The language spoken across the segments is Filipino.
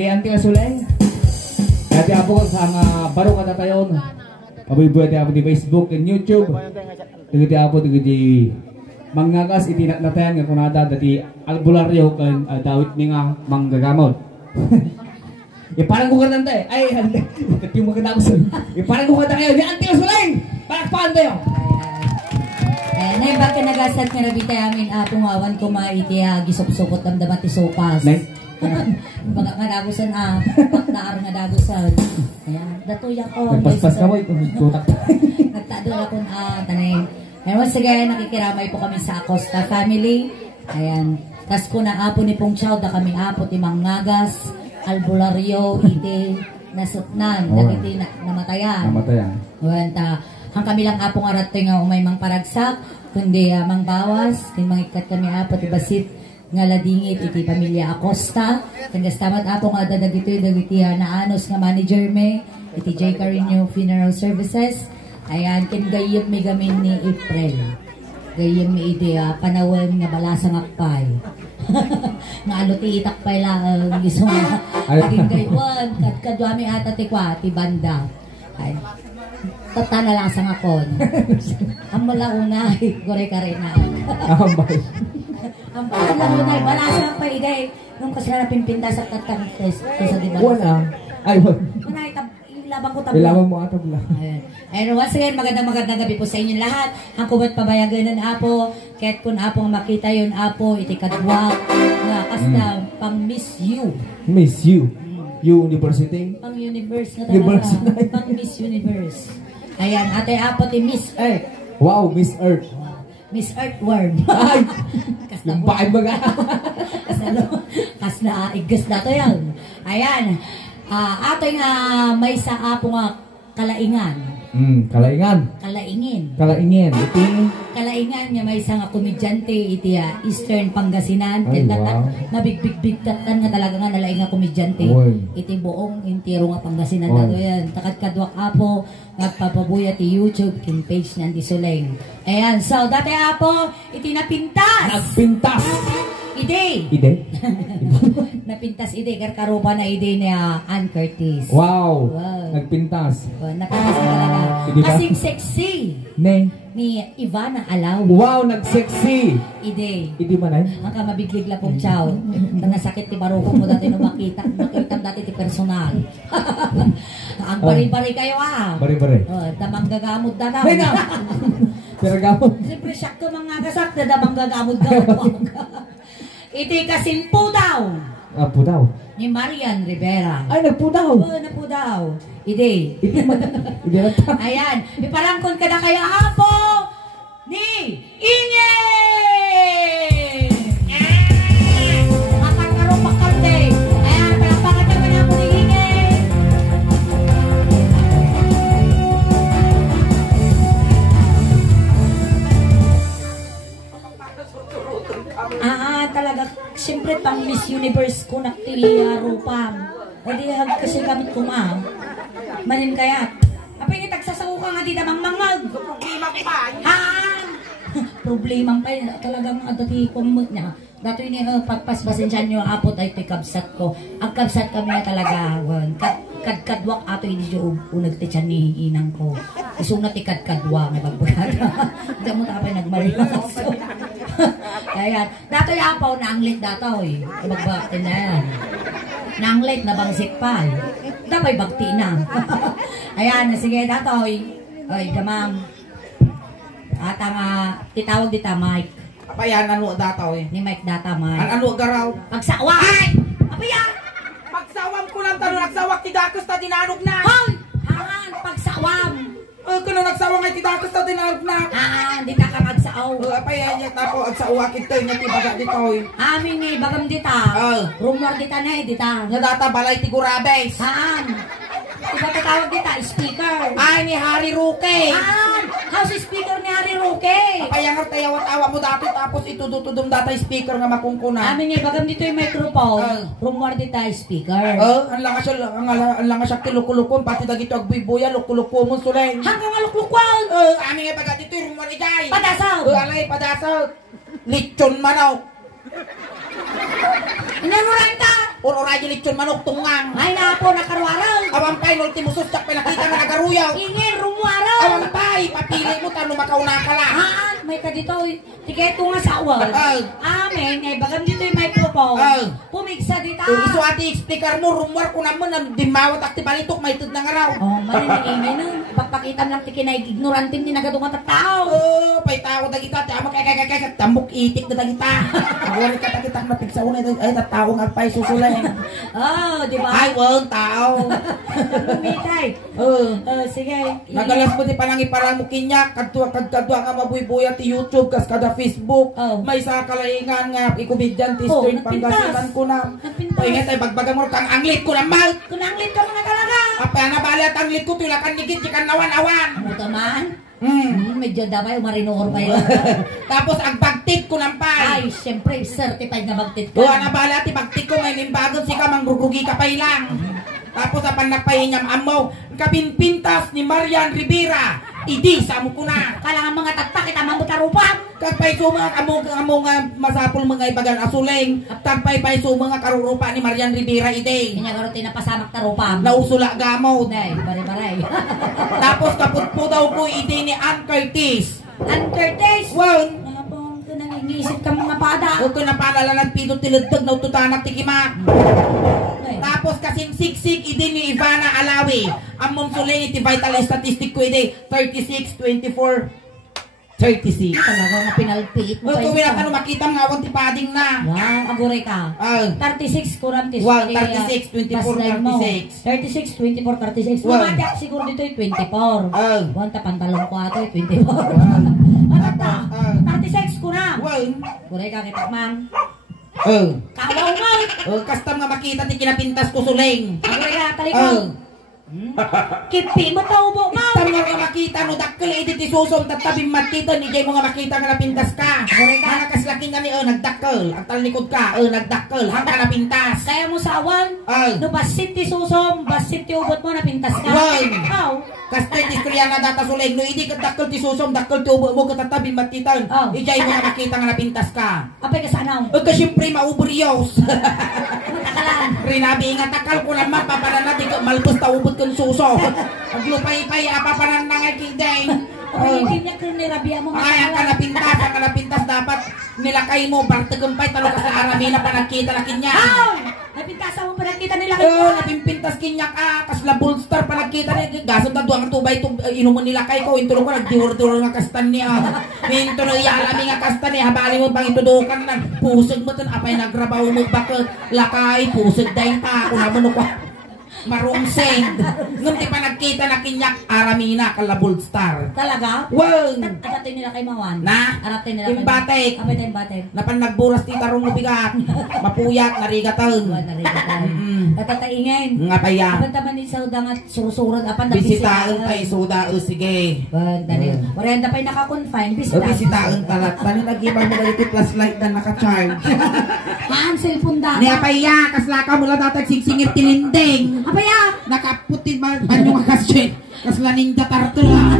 Anti Masulay. Dati ako sa baru kata tayon. Abuy-buy ako di Facebook and YouTube. Dati ako di mangagas itinat natayan nga kunada dati albularyo kan dawit ni nga manggagamot. Parang ko kanta eh. Ay, dati mo kanta ko. Parang ko kanta kayo ni Anti Masulay. Pakpakan tayo. Nay bakit nagasat nga nabitay amin tungawan ko maiti gisop-sopot damdamat ti sopas. Baga nga dagusan paknaar nga dagusan. Ayan, datuya ko. Nagpaspas ka mo ito. Nagtadol ako tanay. And once again, nakikiramay po kami sa Acosta family. Ayan, tas ko na apo ni Pong Chow, da kami apo ti Mangagas, albularyo, iti nasutnan, dagiti namatayan. Namatayan. Wanta, ang kami lang apo nga rato nga umay mang paragsak, kundi mang bawas, tin mangikat kami apo ti basit nga ladingit iti pamilya Acosta. Tanggas tamat apo nga dagiti naanos nga manager me iti J. Carino Funeral Services. Ayan, kin gayem mi gamin ni April. Gayem mi iti panawem nga balasang akpay. Nga ano ti itakpay lang iso nga. Kin gaywan kadwami ata ti kwa ti banda. Ay. Tatana lang sang akon. Ang malauna gore ka rin na. Ang bahan lang yun ay balasang pa iday. Nung kasi na pimpinta sa tatangtes. Sa diba? Wala. Ay, wala. Ilabang ko tabla. Ilabang mo tabla. And once again, magandang gabi po sa inyong lahat. Ang kubat pabayagan ng apo. Kahit kung apo makita yun apo, iti kadwa. Nga kasna pang Miss You. Miss You? University? Pang Universe na talaga. Pang Miss Universe. Ayan, ate apo ti Miss Earth. Wow, Miss Earth. Miss Earthworm. Ay! Yung bakit baga? Kasna igas na to yan. Ayan. Ato yung may sa apo nga kalaingan. Kalaingan. Kalaingin. Kalaingin. Iti? Kalaingan niya may isang komedyante iti Eastern Pangasinan. Ay, wow. Nabigbig-bigtatan nga talaga nga nalaing nga komedyante. Iti buong intiro nga Pangasinan na to yan. Takad-kadwak apo, nagpapabuya ti YouTube, kin page niyan di Suleng. Ayan, so dati apo, iti napintas. Nagpintas. Ide. Ide? Napintas ide, karkarupa na ide ni Ann Curtis. Wow. Nagpintas. Napintas na talaga. Kasing sexy. Ni Ivana Alaw. Wow, nag-sexy. Ide. Ide manay? Ang kamabiglig la pong chow. Nangasakit ti baruko mo dati nung makita dati ti personal. Ang bari-bari kayo Bari-bari. Damang gagamod na daw. Ay na! Pero gamod. Siyempre siyak ko mga gasak na damang gagamod daw. Iti kasimpo daw. Pudaw. Ni Marian Rivera. Ay, nagpudaw. Napudaw. Ide. Ide. Ayan. Ipalangkon ka na kaya apo ni Inge! Makakaro pakalde. Ayan, palapakan naman na po ni Inge. Talaga, siyempre pang Miss Universe ko naktiharupam. Hindi kasi gamit ko manin kaya. Apa yung itagsasaw ka nga di damang mangag. Problema pa. Problema pa yun. Talagang dati kumot niya. Dato yun pagpasbasin siya niyo apot ay tikabsat ko. Ang kabsat kami na talaga. Kadkadwak ato yun yung unag tiyan ni inang ko. Isong na tikadkadwa nga bagbagada. Hindi mo tapay nagmaliwas. Ayan. Dato yung apaw na anglit dato eh. Ibagbatin na yan. Nanglit na bangsik pa eh. Dapay bagti na. Ayan. Sige dato eh. Oy, gamang. At ang titawag dita Mike. Apayan, ano dato eh. Ni Mike data Mike. Ano garaw? Pagsawa! Ay! Apayan! Pagsawam ko lang tanong nagsawak tidakos na dinanog na. Hoy! Hangan! Pagsawam! Kung nagsawang ay tidakos na dinanog na. Di ta ka magsaw. Apayan niya tapo at sa uwakit tayo nga tibaga dito eh. Amin ni bagam dita. Rumor dita na eh, dita. Nga data balay tigurabes. Haan? Iba tatawag dita, speaker. Ay, ni Harry Roque. Haan? House speaker ni Harry Roque. Apayan nga tayo at awa mo dati tapos itudutudum data speaker nga makungkuna. Amin ni bagam dito yung microphone. Rumor dita, speaker. Ang langas siya tilukulukon pati dagito agbibuya lukulukon mo sulay. Hanggang aluklukwan. Amin nga baga dito yung rumor igay. Padasaw. Alay, padasaw. Lechon manaw. Inanuranta. Oro-raja lechon manok tungang. Ay na po nakarwarang. Awang pay, ultimo susak, pinakita nga nagaruyaw. Ingin rumwarang. Awang pay, papili mo tano makauna ka lang. Haan, may ka dito. Tiketo nga sa awal. Amen, ngay bagam dito yung microphone. Pumigsa dito. Iso ati explicar mo, rumwar ko naman, dimawat akti balitok, may tud na nga raw. Oh, maniningingay nun. Pagpakitam lang tikinay ignorantin ni nagadungan at tao. Pay tao da kita, tama kay tambok itik da kita. Awari ka kita mapigsa una, ay tao nga pay susulay. Oh, di ba? Ay, wong tao. Pumitay. Sige. Nagalas mo di pa nang iparang mo kinyak, kadtua nga mabuy-buya ti YouTube, kas kada Facebook. May sa kalaingan nga, ikubigyan ti stream Pangasinan ko na. Pahingat ay bagbaga mo kang anglit ko na mal. Kung anglit ka mga talaga. Apa na bali at anglit ko, tulakan nigit, chikan nawan-awan. Ano taman? Medyo damay, umarinor pa yun. Tapos ang bagtit ko ng pay. Ay, siyempre, certified na bagtit ka. Buwan na bala, ti bagtit ko, may nimbagot, sika mangrurugi ka pa ilang. Tapos apan nagpahinyam amaw, kabinpintas ni Marian Rivera, idi sa mo ko na. Kailangan mga tatak, kita mamutarupan. Kagpay sumang among masapol mga ibagan asuling, tagpay-pay sumang karurupa ni Marian Rivera ide. Kanya karote na pasamak tarupam. Nausula gamot. Nay, bare-bare. Tapos kaputpo daw ko ide ni Ann Curtis. Ann Curtis. Wow. Mga pong nangingisip ka mga pada. Huwag ko na palala ng pidot tilagdag na ututanak tikimak. Tapos kasing siksik ide ni Ivana Alawi. Ang momsuling iti vital statistic ko ide 36, 24, 36. Talaga nga pinalpit mo. Kung wala makita mga awang tipading na. Wow, agure ka. 36 kurantis. Wow, 36, 24, 36. 36, 24, 36. Wow. Mamati siguro dito yung 24. Wanta pantalong ko ato yung 24. Ano ta? 36 ko na. Wow. Agure ka kita man. Kawaw mo. Kastam nga makita ti kinapintas ko suling. Agure ka, talikod. Kipi mo taubo mo. Kastam nga makita no dakkel iti ti susom tatabing makita ni jay mo nga makita nga napintas ka. Agure ka. Mga kaslaki nga ni nagdakkel. Ang talikod ka, nagdakkel. Hang ka napintas. Kaya mo sa awan. No basit ti susom, basit ti ubot mo napintas ka. Wow. Kastay ti istorya na data suling. No hindi ka dakkel ti susom, dakkel ti ubot mo katatabing makitan. Ijay mo nga makita nga napintas ka. Apay ka sa anaw? Siyempre maubriyaws. Matakalan. Rinabi nga takal ko naman papanan natin malbos ta ubot kong suso. Ang lupay-pay papanan na nga kideng. Hindi niya kung nirabia mo. Ay, ang kanapintas dapat nilakay mo. Bartagempay talo ka sa Aramina pa nagkita na kinyak. Napintasan mo pa nagkita nila. Napimpintas kinyak kasla bullstar pa nagkita niya. Gasot na duwang tubay inuman nilakay ko. Intulong ko nagdiwar-diwar nga kastan niya. Minto na ialami nga kastan niya. Habali mo pang itudukan na. Pusog mo tan apay nagrabaw mo bakit lakay. Pusog dahin pa. Kung naman ko marumseng. Nung di pa nagkita na kinyak Aramina kalabuld star. Talaga? Wow! Aratin nila kay Mawan. Na? Aratin nila Yung batik. Kapit yung batik. Napan nagburas ti tarong mabigat. Mapuyat, narigatan. Narigatan. Natataingin. Nga pa yan. Apan taman ni Sauda nga surusurod. Apan Bisitaan kay Suda. Sige. Warenda pa'y naka-confine. Bisitaan talat. Tani nag-iba mo na iti plus light na naka-charge. Haan, cellphone data. Niya pa yan. Kaslaka mula datag singsingit tilinding. Apaya! Nakaputin ba yung kasyen? Kasla ninja tartula.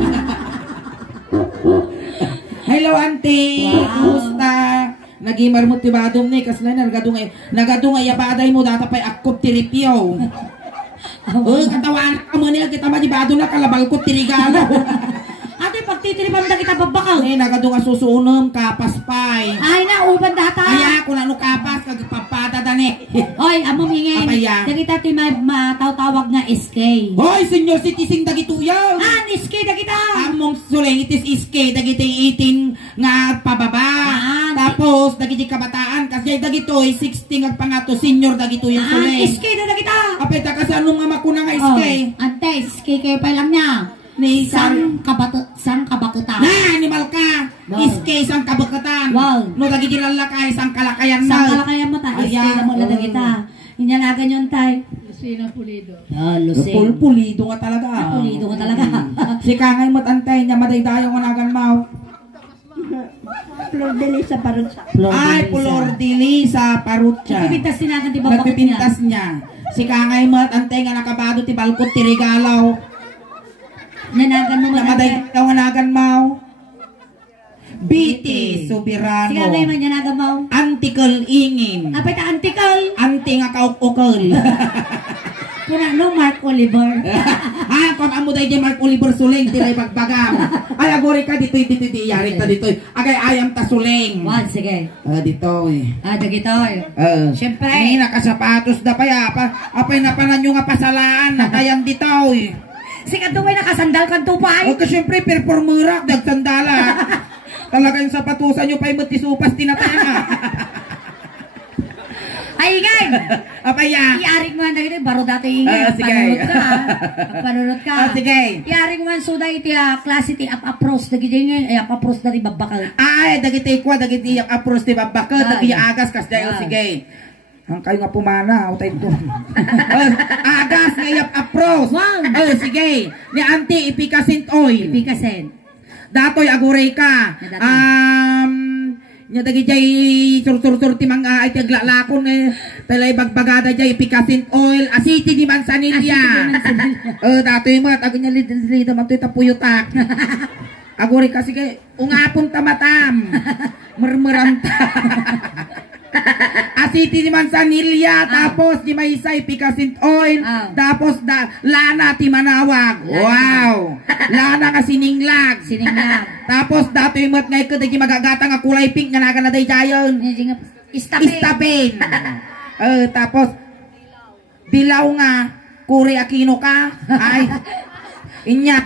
Hello, auntie. Kumusta? Nagimar mo tibadom ni. Kasla nagadungay yabaday mo data pa'y akop tiripyo. Katawan ka mo niya. Kita madibado na kalabal ko tirigalo. Ate, pagtitiripam na kita babakaw. Nagadunga susunom, kapas pa'y. Ay, nauban data. Ay, kung ano kapas, kagpapada dani. Oy, amo mingin. Apaya. Dagita ti matawag nga SK. Hoy, senior citizen dagituyaw. SK dagita. Among suleng itis iske dagiti itin nga pababa. Tapos dagiti kabataan kasi dagitoy 16 ang pangato senior dagito yung suleng. SK dagita. Apeta kasi anong nga makuna nga iske. Ante, SK kayo pa lang niya. Ni sang kabakutan. Na, animal ka. Iske sang kabakatan. Wow. No dagiti lalakay sang kalakayan na. Sang kalakayan mo ta. SK na mo lang dagita. Inyanagan yun tay. Lucina Pulido. Lucina. Pulido nga talaga. Pulido nga talaga. Si Kangay matantay niya madaydayo nga nagan mau. Flor de Lis sa Parutsa. Ay, Flor de Lis sa Parutsa. Nagpipintas din natin, di ba? Nagpipintas niya. Si Kangay matantay nga nakabado ti balkot ti regalaw. Nanagan mo Namadaydayo nga nagan mau. Biti Subirano. Sige, may man nanagan mo. Antikal ingin. Apay ta antikal. iti nga kauk-ukol. Kuna no Mark Oliver. Kung amo day Mark Oliver Suling, tilay bagbagam. Ay, aguri ka dito, yari ta dito. Agay ayam ta Suling. Wan, sige. Dito eh. Dagitoy. Siyempre. May nakasapatos na pa ya. Apay na panan yung pasalaan na kayang dito eh. Sige, dumay nakasandal kang tupay. O kasi syempre, performerak, dagsandala. Talaga yung sapatusan nyo pa yung matisupas tinatanga. Ay, ingay! Apaya. Iyarig mo nga dito, baro dati ingay. Sige. Panunod ka. Sige. Iyarig mo nga suda iti klase ti apapros. Dagiti ingay, apapros na ti babakal. Ay, dagiti kwa, dagiti apros ti babakal, dagiti agas, kasdayo, sige. Ang kayo nga pumana, o tayo ito. Agas, ngayap apros. Wow. Sige. Ni Auntie, ipikasint oil. Ipikasen. Datoy, aguray ka. Nya dagi jay sur ti mga ay taglalakon talay bagbagada jay pikasin oil asiti di mansanilya. Datoy mo tago nya lida man toy tapuyutak. Agori kasi kay ungapon tamatam. Mermeram ta. Asiti di mansanilya tapos di maisay pikasin oil tapos lana ti manawag. Wow. Lana nga sininglag. Tapos datoy mat ngay kadagi magagata nga kulay pink nga naga na day jayon. Istapin. Tapos dilaw nga kuri akino ka. Ay. Inyat.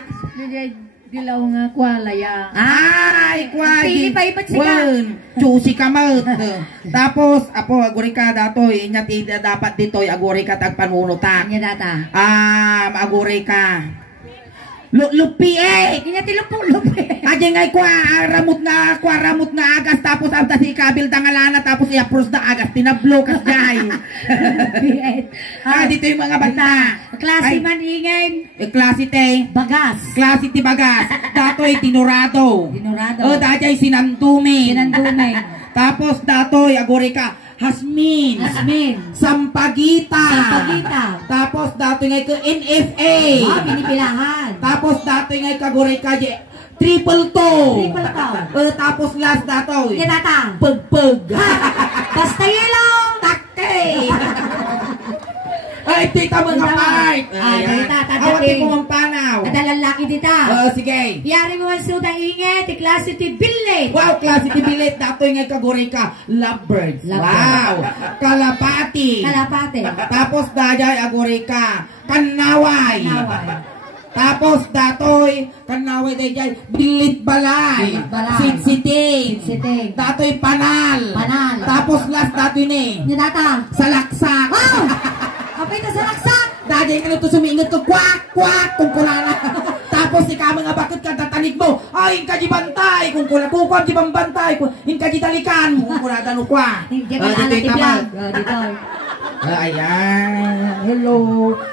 Dilaw nga kwalaya. Ay, kway. Pili pa ipat sika. Chusi ka mat. Tapos apo aguri ka datoy inyat dapat ditoy aguri ka tagpanunutak. Nya data. Aguri ka. Lupi eh. Inya ti lupi. Aja ngay ramut nga agas tapos amta si kabil tangalana tapos i-apros na agas tinablo kas jay. Dito yung mga bata. Klase man ingay. Klase te. Bagas. Klase ti bagas. Datoy tinurado. Dajay sinandume. Tapos datoy aguri ka. Hasmin. Sampagita. Tapos datoy ngay ka NFA. Pinipilahan. Tapos datoy ngay kaguri ka triple toe. Tapos last datoy. Nya data. Pagpag. Basta yelong. Takte. Ay, tita mga part. Awati ko ang panaw. Adalalaki dita. Sige. Yari mo ang suda inget. Klase ti billet. Wow, klase ti billet. Datoy ngay kaguri ka. Lovebirds. Wow. Kalapati. Tapos dajay aguri ka. Kanaway. Tapos datoy kanaway dajay bilit balay. Sitsiting. Datoy panal. Tapos last datoy ni. Nya data. Salaksak. Wow! Apay ta salaksak. Dajay ka nito sumingot ko kwak kung kulana. Tapos ikaw mga bakit ka tatanig mo. Ay, inka di bantay. Kung kukuha di bantay. Inka di talikan. Kung kulada no kwa. Hindi ka alat i-vlog. Dito. Ayan. Hello.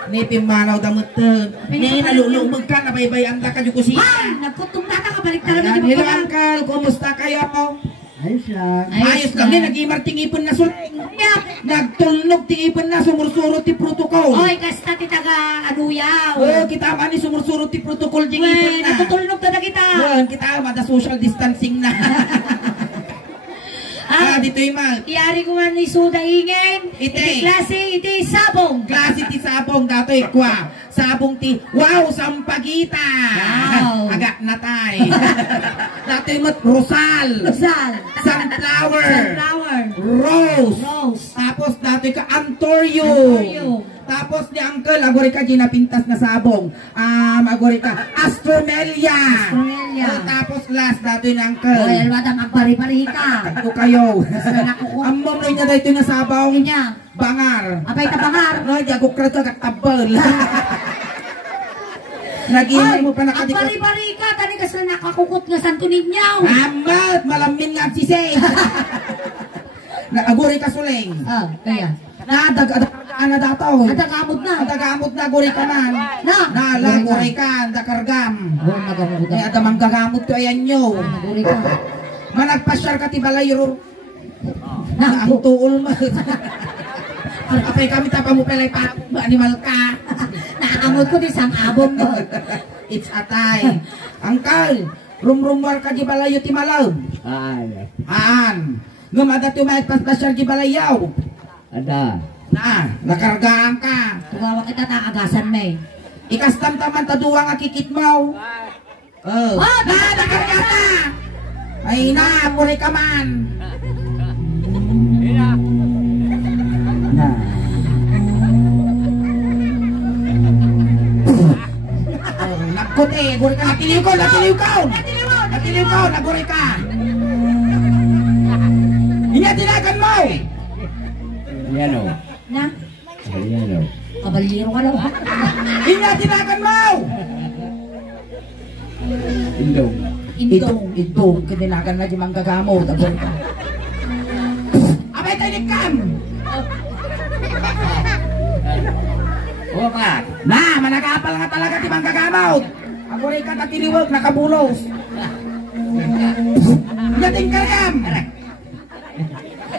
Nipim manaw damutan. Nalulumag ka. Nabaybayan ka kayo kusi. Nagkutong data ka. Balik talaga. Hello, Uncle. Kumusta kayo po? Ayos lang. Nag-imarting ipon na suling. Nagtulnog ti ipon na. Sumursuro ti protocol. Oy, kasta ti taga anuyaw. Kita man ni sumursuro ti protocol di ipon na. Natutulnog na kita. Kita mada social distancing na. Dito yung mag. Iyari ko nga ni Suda Ingen. Iti klase, iti sabong. Klase ti sabong. Dato kwa. Sabong ti, wow, sampagita. Wow. Agak na tay. Dato yung mat, rosal. Sunflower. Rose. Tapos dato yung ka, antorium. Tapos ni Uncle, agori ka ginapintas na sabong. Agori ka, Astromelia. Tapos last, dato yung Uncle. Oy, alwadang ang pari-pari ka. Ito kayo. Ang mom na niya dito yung sabaw. Bangar. Apay ta bangar. No, jago ka ito katabal. Nag-iingay mo pa nakadikot. Ang pari-pari ka, tani ka sa nakakukot nga santo ninyaw. Amat, malamin nga ang sisay. Agori ka suling. Kaya. Ana dataw. Adagamot na gori ka man. Gori ka, dakargam. Adamang gagamot to ayan nyo. Gori ka. Managpasyar ka ti balayro. Ang tuol mo. Apay kami tapa mo pelay pa animal ka. Naakamot ko di sang abong mo. It's atay. Angkal, rumrumwar ka di balayo ti malaw. Aan. Ngumada tumayat pasyar di balayaw. Ada. nakargaan ka. Tuwawa kita taagasan may. Ikastam taman taduwa nga kikit mo. Nakarga ka. Ay na, puri ka man. Nakot guri ka, natiliw ka. Naguri ka. Inatinagan mo. Yan o. Na? Yan o. Kabaliro ka lang. Inatinagan mo. Indong. Itong, kinilagan na di manggagamot. Naguri ka. Abay talikam. What? Na, managapal nga talaga di manggagamot. Naguri ka, natiliwag, nakabulos. Nating kargam.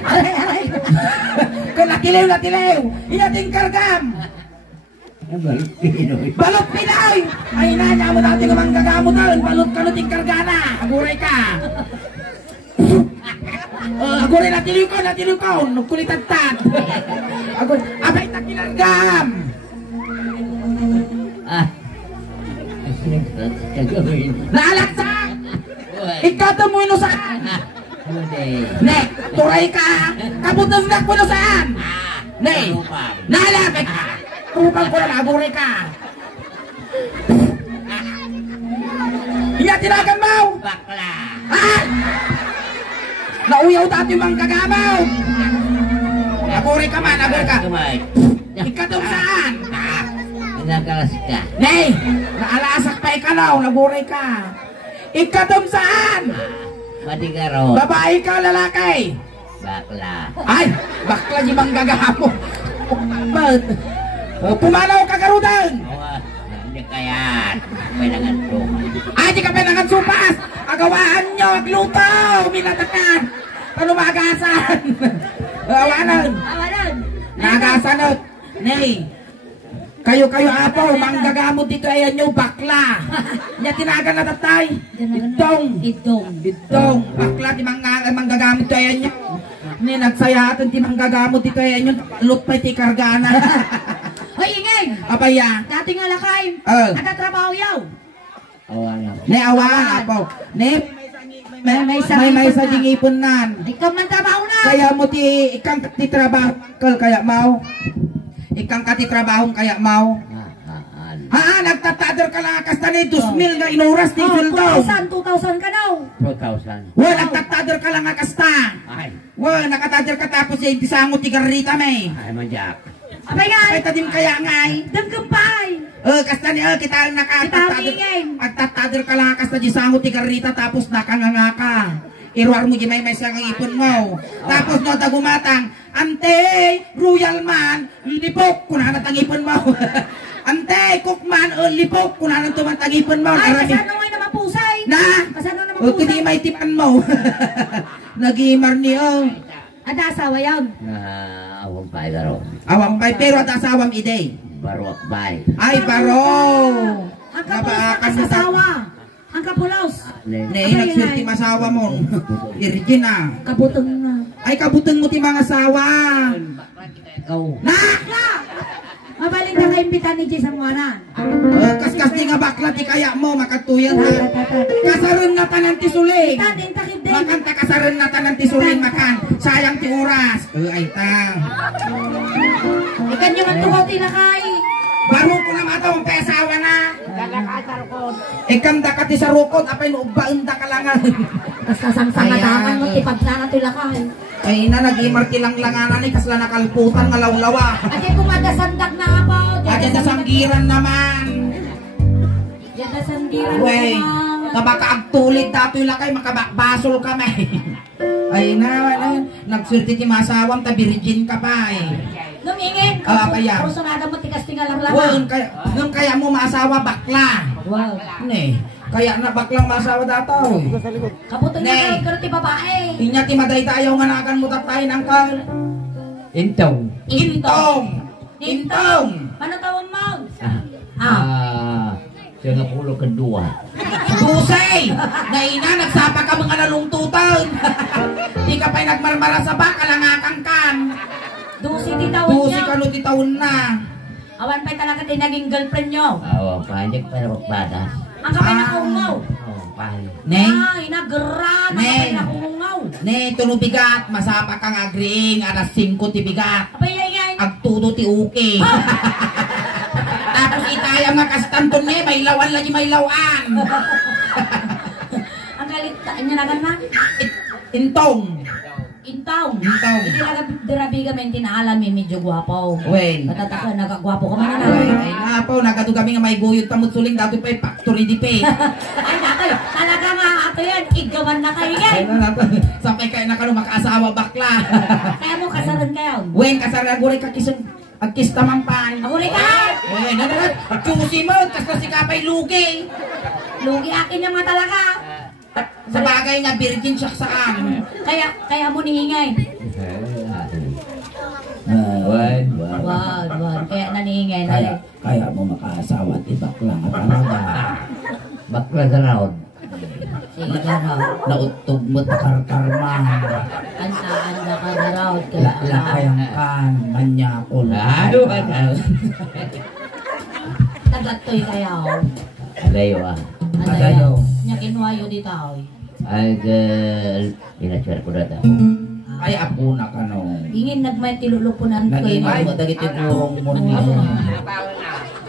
Aray. Kung natiliw. Inating kargam. Balot Pinoy. Ay na, niya mo natin ang manggagamot. Balot ka nating kargana. Aguray ka. Aguray, natiliw ko. Nagkulitagtag. Aguray, abay takilargam. Naalaksak. Ikaw mo ino saan? Ne, turay ka. Kabutang mo ino saan? Ne, naalaksak ka. Kupang ko na aguray ka. Iya tinagan mo. Bakla. Nauyaw dati mang kagamaw. Aguray ka man, aguray ka. Kamay. Ikaw saan? Nagalas ka. Nay, naalasak pa ikalaw, naguray ka. Ikatom saan? Madigaro. Babae ka, lalaki? Bakla. Ay, bakla di bang gagahamo. Pumanaw ka garudan. Hindi kaya. May nangatong. Ay, di ka pinangan supas. Agawaan nyo, agluto, minatakan. Panumagasan. Awanan. Nagasanot. Nay, kayo apo, manggagamot dito ayan nyo, bakla. Niya tinagan na tatay. Itong. Bakla, di manggagamot dito ayan nyo. Ni nagsayatan ti manggagamot dito ayan nyo. Lutpay ti kargana. Hoy, ingay! Abaya. Dating nga lakay. Ada trabaho yaw. Awan. Ne awan apo. Ne may sa ipon nan. Ikaw man trabaho na. Kaya mo ti ikang ti trabaho kaya mau. Ikang kati trabaho kaya mau. Nagtatader ka lang kasta ni 2,000 nga inuras ti suldo. 2,000 ka daw. 2,000. Nagtatader ka lang kasta. Ay. Nakatader ka tapos yung tisango ti garrita may. Ay, manjak. Abay nga. Ay tadim kaya ngay. Dagkapay. Kasta ni kita nagtatader ka lang kasta di sango ti garrita tapos nakanganga ka. Iruar mo gimay may siyang ipon mo. Tapos no tagumatang, ante, royal man, lipok, kunahan ang ipon mo. Ante, cookman, lipok, kunahan ang tumantang-ipon mo. Ay, kasano ngayon naman pusay? Na? Kasano naman pusay? Kung di may tipan mo. Nag-imar niyo. Ada asawa yan. Awang pay daro. Awang bay, pero at asawang ide. Barok bay. Ay, baro. Ang kapulos na kasasawa. Ang kapulos. Ne, nagsulti masawa mo. Virgin na. Kabutong na. Ay, kabutong mo ti mga asawa. Ikaw. Na! Mabaling ka kaimbita ni Jay Samuanan. Kaskas ti nga bakla ti kaya mo, makatuyan ha. Kasaron na tanan ti suling. Tanding takip din. Makanta kasaron na tanan ti suling makan. Sayang ti oras. Ay ta. Ikan nyo man tukaw tilakay. Baro ko na matong pesawa na. Ikam da ka ti sarukot, apay nuubaan da ka langan. Kasasang-sangatakan mo tipagsanan tilakay. Ay na, nag-imar tilang-langanan ni kasla nakalputan nga lawlawa. Ate kumadasandak na ako. Ate nasanggiran naman. Yan nasanggiran Wey, naman. kabakaagtulit dato yung lakay, makabakbasol kami. Ay na, nagsulti ti masawang, tabirigin ka pa eh. Lumingin. Kaya. Kursunada mo tikas tingal ang Wow, lama. nung kaya mo maasawa bakla. Wow. Ne, kaya na baklang maasawa dato. Kaputong Nay. na kayo ti babae. Inya ti maday tayo nga nakan mo tatay ng kal. Intong. Intong. Ano tawag mo? Siya nga pulo kedua. Tusay! Naina, nagsapa ka mga nalungtutan. Di ka pa'y nagmarmara sa baka, langakang kan. Dusi ti taon Tusi niya. ka no ti taon na. Awan pa'y talaga din naging girlfriend nyo. Awang pahay, pero magbadas. Ang kapay na kungaw. Awang pahay. Ne, Ay, nagra. Ang kapay na kungaw. ne, tuno bigat, masama kang agring, alas 5 ti bigat. Kapay yan. Agtudo ti uki. Tapos itayang nga kastanton ne, may lawan lagi may lawan. Ang galit niya na gana. Intong. Intaw. Intaw. Hindi lang dirabi kami tinaalam medyo gwapo. Wen. Matataka, nagagwapo ka man na. Ay nga po, nagado kami nga may guyod tamot suling, dato pa factory di pe. Ay, nato, talaga nga ato yan. Igawan na kayo yan. Ay na nato, sapay kayo na kano makaasawa bakla. Kaya mo kasaran kayo. Wen, kasara guri ka kisong agkista man pan. Ako rin ka! Wen, chusi mo, kas si kapay lugi. Lugi akin yung mga talaga. Sa bagay nga, virgin siya saan. Kaya mo nihingay. Wan. Wag. Kaya nanihingay. Kaya mo makaasawa ti bakla nga talaga. Bakla sa raod. Sige ka raw. Nautog mo takarkarma. Anda ka na raw. Lakayang kan, manyakol. Ano ba? Tagatoy kayo. Alayo ah. Agayo. Nya kinuwayo dito. Inasyar ko na ako. Ay, apo na ka no. Ingin nagmay tilulupunan ko. Naging mo dagiti kurong mo niyo.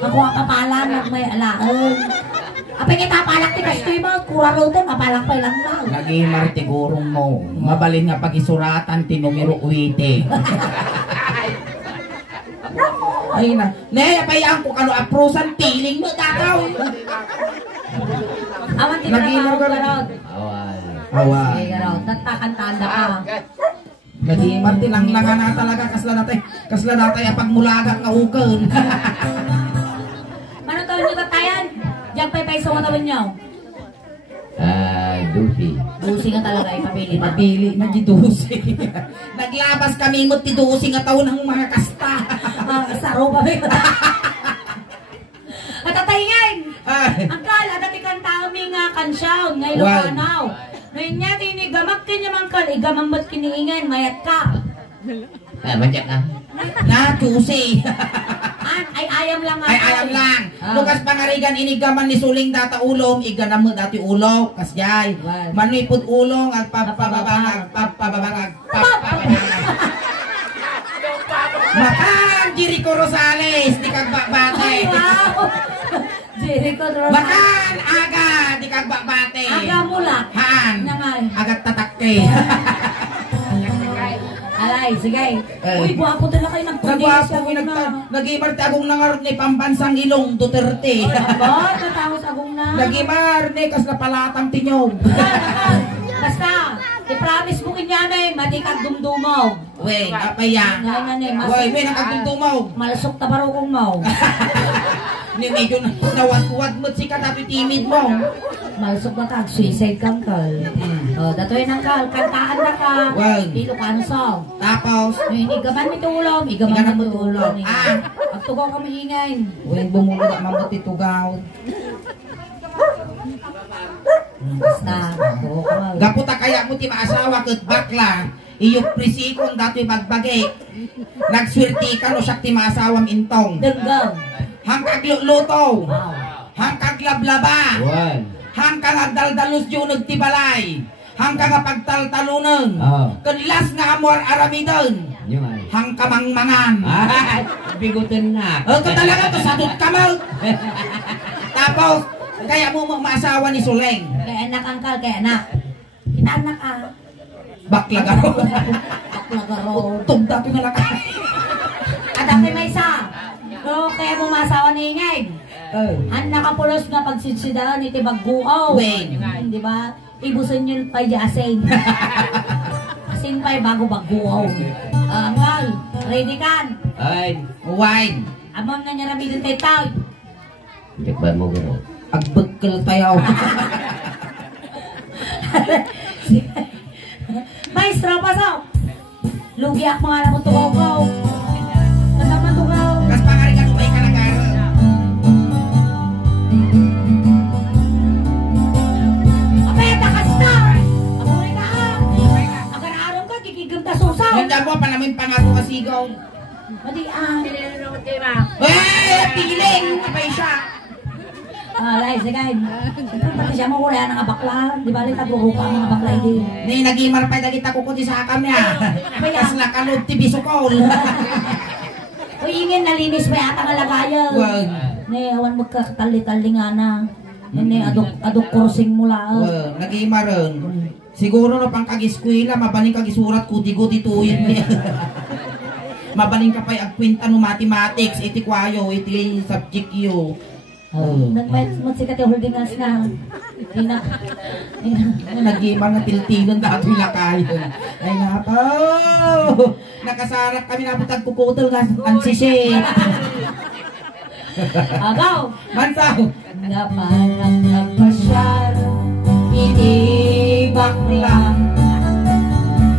Ako ang kapalan nagmay alaon. Apay kita palak ti kastoy mo. Kura rote, mapalak pa lang lang. Naging martigurong mo. Mabalin nga pag-isuratan ti numero 8. Ay na. Ne, apayaan ko kano aprosan tiling mo dataw. Awan ti trabaho ka raw. Awan. Awan. Sige ka raw. Tatakantanda ka. Naging martinanglangan na talaga kasla natay pagmulaga nga uken. Mano tawon nyo tatayan? Diyan pay sa mga tawon nyo. Dusi. Busi nga talaga ipapili na. Mapili na gidusi. Naglabas kami mo ti dusi nga taon ng mga kasta. Saro pa rin. Katatayin! Ay. Ang kala, dati kanta kami nga kansyaw, nga ilokanaw. Ngayon niya, tinigamak kinyaman ka, igamamot kiniingan, mayat ka. Manjak ka. Na tusi. Ay, ayam lang nga. Ay alam lang. Lukas pangarigan inigaman ni suling data ulong, iganam mo dati ulo, kasjay. Manipod ulong at papababangag. Makan Jericho Rosales di kagbabate. Ay, wow! Jericho Rosales. Makan aga di kagbabate. Aga mula. Haan. Nangay. Agat tatakke. Alay, sige. Uy, guwapo talaga kayo Nagwapo ko nagimar ti agong nangarot ni pambansang Ilong Duterte. Aba, natawag agong na. Nagimar ni kas napalatang tinyog. Basta, i-promise mo kinyanay, matikag dumdumog. We, apaya. Woy, we nakagdumdumog. Malasok ta barukong mo. Ni medyo nawat-wat mo si katapi timid mo. Malasok na kag, suicide kang kal. Datoy nang kal, kantaan na ka. Well. Dito ka song. Tapos, Igaman mo tulong, igaman mo tulong. Pagtugaw ka maingay. we bumulog ang mabuti tugaw. Basta, tugaw ka mo. Gaputa kaya mo ti maasawa ket bakla. Iyo prisikon dati bagbagay. Nagswerte ka no siya ti maasawam intong. Denggang. Hangkag luto. Wow. Hangkag lablaba. Wan. Hangkag agdaldalos yun ti balay. Hangkag pagtaltalunan. Kanlas nga amor aramidon. Yung ay. Hangkamang mangan. Bigutin na. Ito talaga to sadot ka mo. Tapos, kaya mo maasawa ni Suleng. Kaya anak angkal, kaya anak. Kita anak ka. Bakla ka ro. Bakla ka ro. Tug dati na lang. Adapin may isa. Pero kaya mo masawa ni Ingay. Han nakapulos nga pagsidsidahan iti bagguaw. Wen. Di ba? Ibusin nyo pa di asin. Asin pa bago bagguaw. Angkal, ready kan? Ay. Wine. Amon nga niya ramidin tayo tao. Jakba mo garo. Agbagkel tayo. Maestro, pasok! Lugi ako mga alam mo tugaw. Kasama tugaw. Kas pangarigan umay kalagara. Apeta ka star! Amuray ka! Agar-araw ka, kikigam ta susaw. Hindi mo pa namin pangako kasigaw. Madi Piling! Kapay siya! Lai, sige. Pati siya mo kaya nga bakla. Di ba rin tagruhuka ang mga bakla hindi. Ni nagimar pa kita ko di sa akam niya. Pas nakalog ti bisukol. O ingin nalinis pa yata nga lagayan. Wag. Ni awan magkakatali-tali nga na. Ni adok kursing mula. Nagimar ron. Siguro no pang kagiskwila mabaling kagisurat kudigo dituyin niya. Mabaling ka pa'y agkwinta no mathematics, iti kwayo, iti subject yo. Nagmayat mo sikat yung holdingas na. Nag-iimang na tiltigan na ito'y lakayon. Ay napa. Nakasarap kami na putag-puputol nga ang sisit. Agaw! Mansaw! Nga parang nagpasyal, hindi bakla.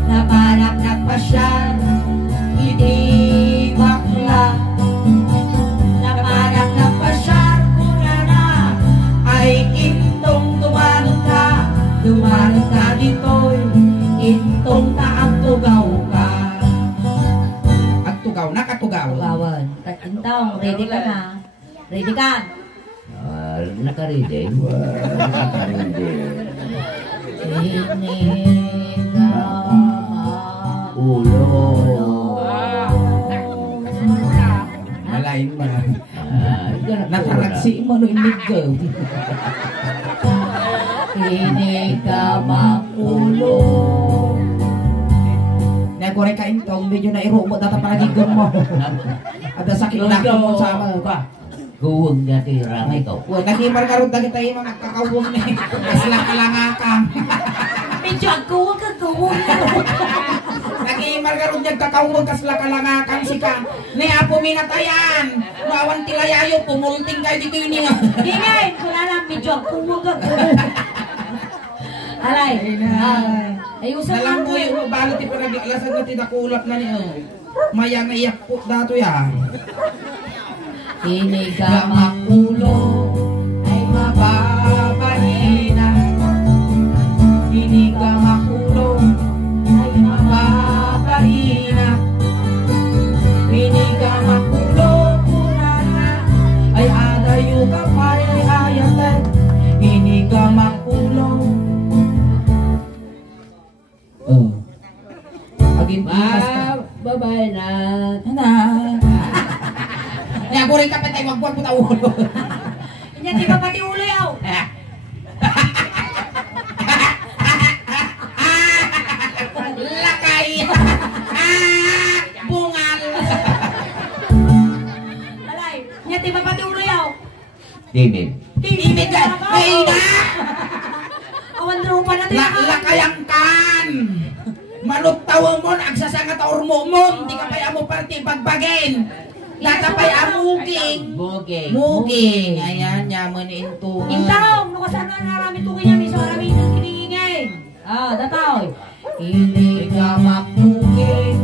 Na parang nagpasyal, hindi bakla. Na parang nagpasyal, ay intong dumanong ka dito'y intong taang tugaw ka. At tugaw, nakatugaw. Tugawan. Intong, ready ka na? Ready ka? Nakaride. Nakaride. Ulo. Malain mo na. Nakaragsi mo no inigaw. Hindi ka makulo. Nagore ka intong, medyo na iro mo data palagigon mo. Ada sakit na mo sama ka. Guwag natin ramay ko. Nagimar ka ron dagit tayo mga kakawong ni. Kasla kalangakang. Medyo agkuwag ka. Nagimar ka ron dyan kakawong kasla kalangakang si ka. Ni apo minatayan. Bawan tilayayo, pumulting kayo dito yun niya. Ingay, wala lang, medyo agkuwag ka. Alay. Ayusan Nalang lang mo yung balot yung panagialasan na tinakulap na niyo. Mayang naiyak po dato ya. Hindi ka makulo ay mababahina. Hindi ka makulo ay mababahina. Hindi ka makulo kunana ay adayo ka pa ay ayatan. Hindi ka makulo. Agin timas ka. Babae na. Ana. Kaya gurin ka patay, wag po ta ulo. Inya di ba pati ulo yaw? Lakay. Bungal. Alay, inya di ba pati ulo yaw? Timid. Timid ka. Ay na. Awan drupa na tayo. Lakayang kan. Manutawa mo, agsasangat ormo mo. Hindi ka pa amo parti bagbagin. Natapay amuging. Bogeng. Muging. Ayan, yaman into. Intaw, nukasan na narami tukin niya, miso marami ng kiningingay. Dataw. Hindi ka makmuging.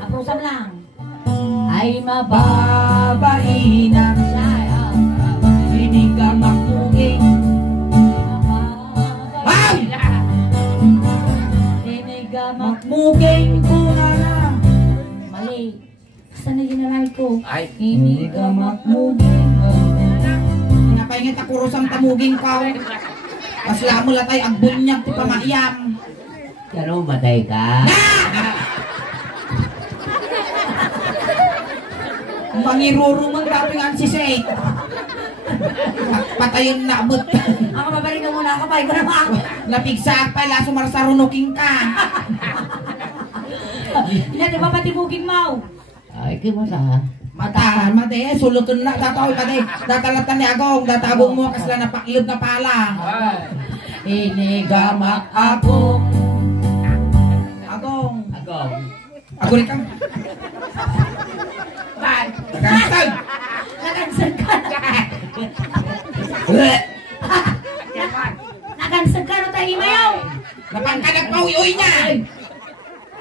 Apusam lang. Ay mababahina. Hindi ka makmuging. Ay! Hindi ka makmuging. Kunana. Mali. Saan na ginamit ko? Ay. Hindi ka makmuging. Napahingit ako rosang tamuging ka. Kasla mo latay, agbunyag ti pamayam. Kano matay ka? Mangiruro man dating ang sisay. Patayon na abot. Ako babalik ka muna, kapay ko naman. Napigsa pa, laso marsarunuking ka. Hindi, di ba pati buging mo? Ay, kimasa. Mata, mate, sulutan na, dataw, pati. Datalatan ni Agong, datagong mo, kasla na paklib na pala. Inigamak ako. Agong. Agong. Agong ikaw. Nagkantag. Nakansag ka. Nakansag ka no tayo mayaw. Napangkadag pa uyoy niya.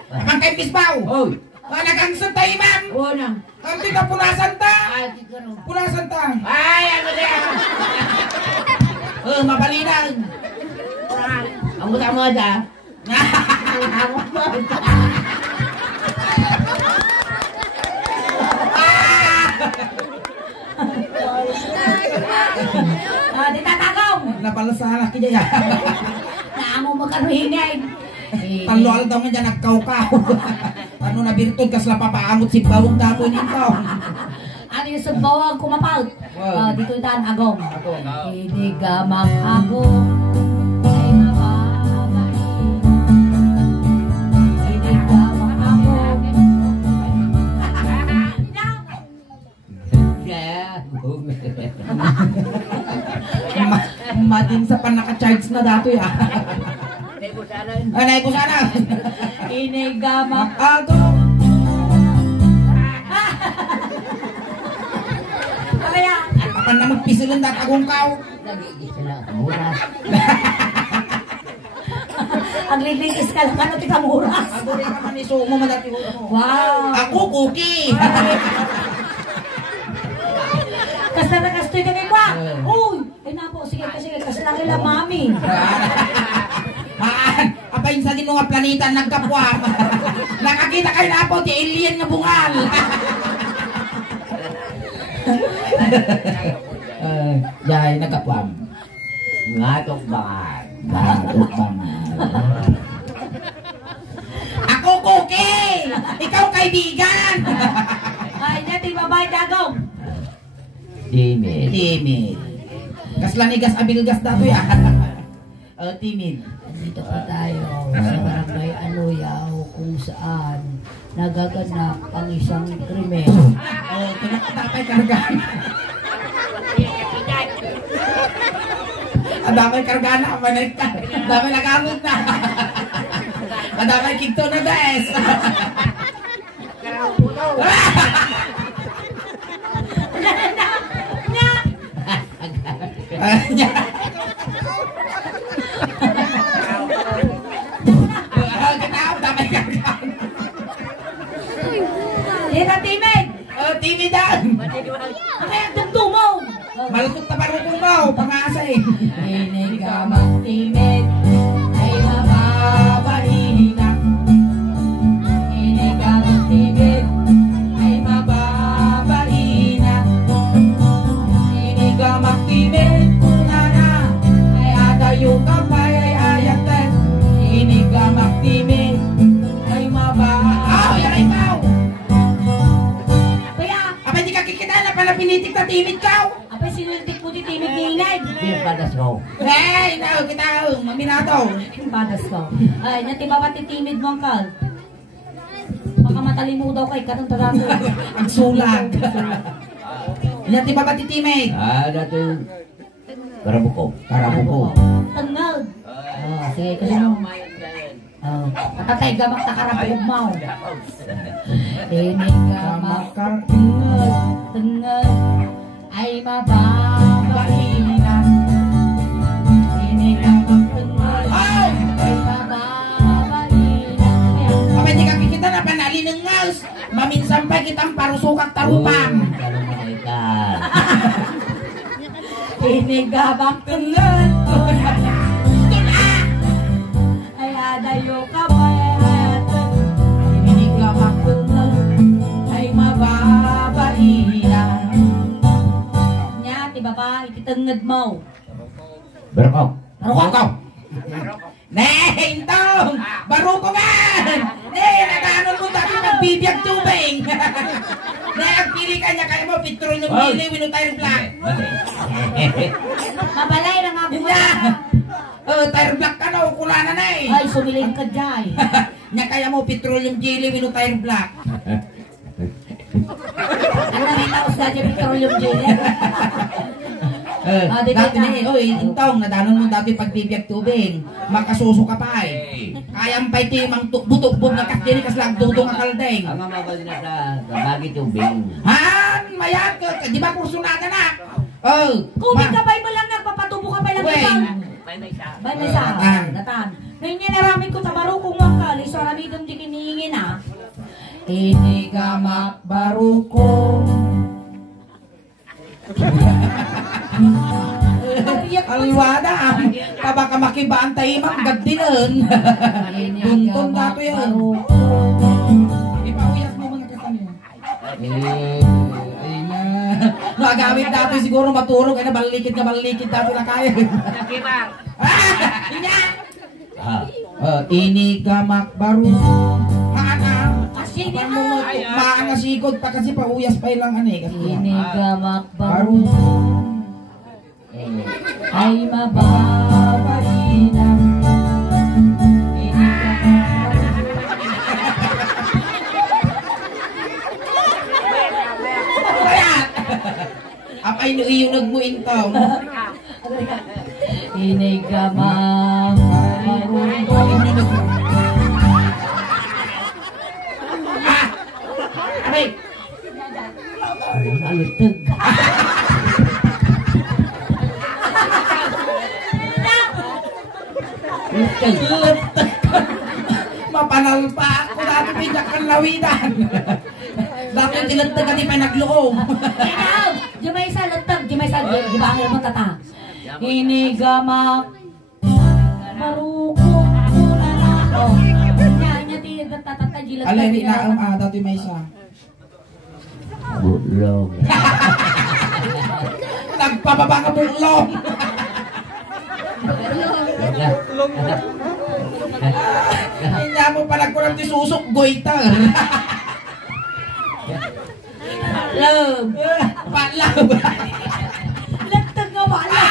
Napangkay pispaw. Oy. Nagansag tayo, ma'am. Oo na. Kanti ka punasan ta. Ay, kano. Punasan ta. Ay, ano niya? Mabalinan. Ang muda-muda. balasalah kita ya. Naamo makaruhinay. Talo daw nga dyan nagkaw-kaw. Ano na birtud kas lapapaamot si bawang damo nito. Ano yung sa bawang kumapal? Wow. Dito itan agong. Agong. Hindi ka mag-agong. Ay mababay. Hindi ka mag-agong. Madin sa panaka-charge na dato ya. Anay ko sana. Hindi ka mag- Agong. Kaya, Apan na magpisulan dat agong kaw. Nagigit sila. Mura. ang liligis ka lang, ano tika muras? Ako rin naman isumo madati ko. Wow! Ako cookie. Kasi nakastoy ka kay kwa. Uy! Ay napo, sige, kasi lang ila mami. Apayin sa din mga planeta nagkapwam. Nakakita kayo na po, ti alien nga bungal. Jay, nagkapwam. Ngatok bangan. Batok bangal. Ako cookie! Ikaw kaibigan! Ay, natin babae dagong. Timid. Timid. Kaslanigas abilgas dato ya. Timid. Dito pa tayo sa barangay Aluyaw kung saan nagaganap ang isang krimen. Tinakatapay kargan. Adamay kargan na, manay ka. Adamay nagamot na. Adamay kito na guys. Adamay kargan. Dito, timid! Timid dan. Kaya tugtumo! Malusot na parupong mo, pangasay. Hindi ka magtimid, ay mababahina. Hindi ka magtimid, ay mababahina. Hindi ka magtimid, kunana, ay adayo ka pa, ay ayatan. Hindi ka magtimid, ay mababahina. Yan ay ikaw. Kaya, Apa hindi ka kikita na pala pinitik na timid ka? apay sinuntik mo di timid ni inay. Biar padas ko. Hey, ikaw, kita, maminato. Badas ko. Ay, natiba ba titimid mo ang kal? Baka matalino daw kay katong tagato. Ang sulag. Yan, di ba ba titimig? Ada tuh. Karabuko. Karabuko. Tanggal. Oh, sige, kasi mo. Oh, matatay ka magtakarapog mo. Tinig ka magkatingal. Ay mababahina. Tinig ka magtingal. Ay mababahina. Apa hindi ka kikita na panali ng ngaws? Maminsan pa kitang parusukak tarupang. Kalau malaikat. Tinig ka magtingal. Ay adayo ka ba? Tinig ka magtingal. Ay mababahina. Nya, tiba ba? Ititangad mo. Berkok. Barukok ko. Intong! Baruko nga! Nagaanon mo dati magbibiyag tubig. Ang pili ka niya kaya mo, petrol ng pili, wino tire black. Mabalay na nga Nya! bumala. Tire black ka na, ukulanan na eh. Ay, sumiling ka dyan. Nya kaya mo, petrol yung pili, wino tire black. Ano nakita ko sa dyan, petroleum jelly. Dito Dati na. ni, intong, nadanon mo dati pagbibiyag tubig. Makasuso ka pa eh. Kayang pa iti mang butok-bog na kakdini kas lagdudo nga kaldeng. Ang mabali na sa bagi tubig. Han, mayat ka, di ba kursunada na? Kubig ka ba'y mo lang nagpapatubo ka ba'y lang Weng. ibang? Ba'y may sa Datan. datan. Ngayon niya naramit ko tabaro kung makali, so aramidom di kinihingin ha. Hindi ka makbaruko. Alwada, kabaka makibantay mang gagdinan. Bunton dato yan. Ipawiyas mo mga kasama. Eh, Ay na. Magamit dati siguro maturo kaya balikid dati na kaya. Nakibang. Inya. Ah. Ini gamak baru. Maana. Asin niya. Maana sikod pa kasi pauyas pa ilang ano eh. Ini gamak baru ay mababali na. Ini gamak Apay no iyo nagmuintaw. Ini gamak baru Apay. alutog. Mapanal pa ako dati pinyakan lawidan. Dati tinagtaga di pa nagloong. Ikaw! Di may isa lutog, di may isa di ba ang matata? Ini gamak maruko kuna na ako. Nya ti tatatajilat. Alay di na dati may isa. Bulong. Nagpababa ka bulong. Hindi mo pala ko lang tisusok goita. Love. Palab. Lagtag nga wala.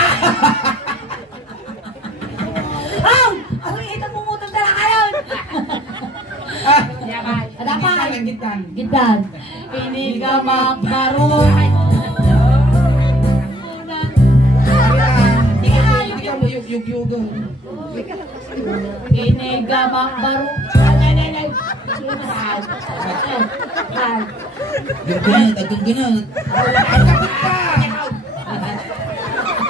Ang! Ako itang mumutang ka na kayo. Adapan. Gitan. Gitan. Ini gamak baru. Hindi ka mo yug-yug. Ini gamak baru. Ageng-genot. Agkapit ka.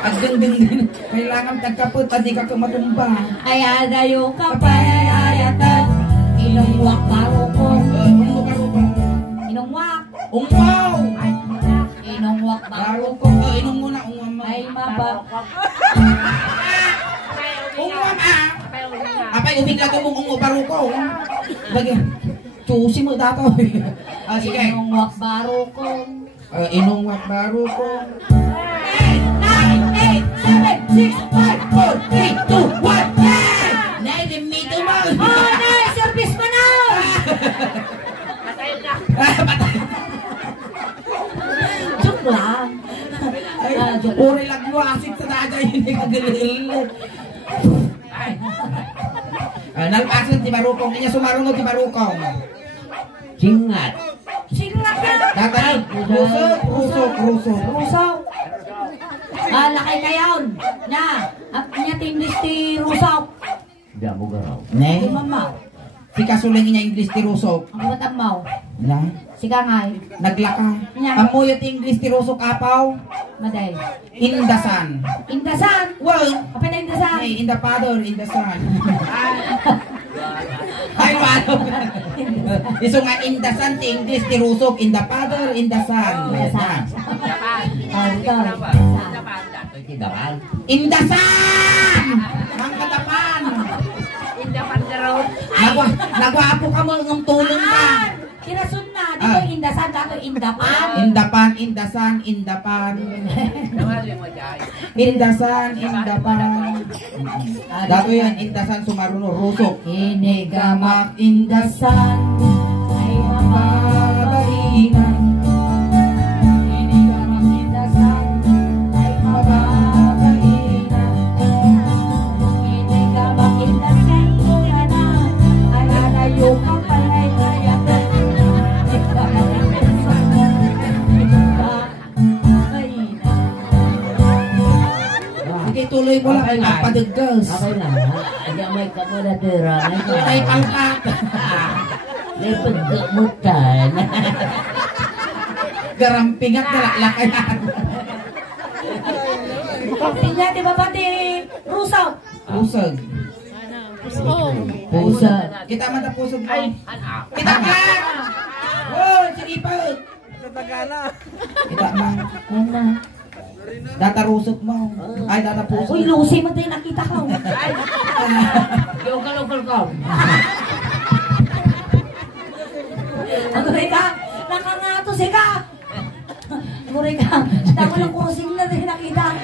Ageng-genot. Kailangan tagkapit, hindi ka kumatumba. Ay ada yung kapayayatan. Inungwak baru ko. Inungwak. Ungwaw! Inungwak baru Baro ko. Inong muna, ungwam mo. ay maba. Ungwam Apay, umigla ko mong baro ko. Lagi. Tusi mo dato. Sige. Inungwak baru ko. Inungwak baro ko. 9, 8, 7, 6, 5, 4, 3, 2, 1, Naidimito mo. Oh, na! Service mo na! Joke lang. Joke. Uri lang mo, asik sa dada yun. Nagagalilig. Nalpasan ti Barukong. Inya sumarunod ti Barukong. Singat. Sino lang ka? Tatay, rusok. Rusaw. Lakay kayon. Na. At niya English ti Rusaw. Di mo garaw. Ne? Di mamaw. Si kasuling niya English ti rusok. Ang batang maw. Na? Si Kangay. Naglaka. Nya. Amoy ti English ti rusok apaw. Maday. Indasan. Indasan. Well, Apa na indasan? in the father, in the son. Ay, paano? Iso nga indasan ti English ti rusok. In the father, in the son. Indasan. Dito. Dapan. Indasan! Ang katapan! Nagwapo ka mo ng tulong ka. Kirasun na. Dito indasan. Dato indapan. Indapan, indasan, indapan. Indasan, indapan. Dato yan, indasan sumaruno, rusok. Ini gamak indasan. Ay mababalinan. Ini gamak indasan. Ay mababalinan. Ini gamak indasan. Mula na. Ay alayo ka pala'y kayatan. Ay gamak indasan. Sige, tuloy mo lang. Napadaggas. Okay lang. Hindi may kamulatira. Ay, pangkat. May pagkamutan. Garampingat na lakayan. Tingnan, di ba pati Rusaw? Pusag. Pusag. Kita man na pusag mo. Kita ka! Oh, sinipag! Kita man. Ano? Data rusok mo. Ay, data pusag. Uy, Lucy, matay nakita ko. Lokal ko. Ano ka? Nakangatos ka. guri ka. Dako lang kurusing na din nakita.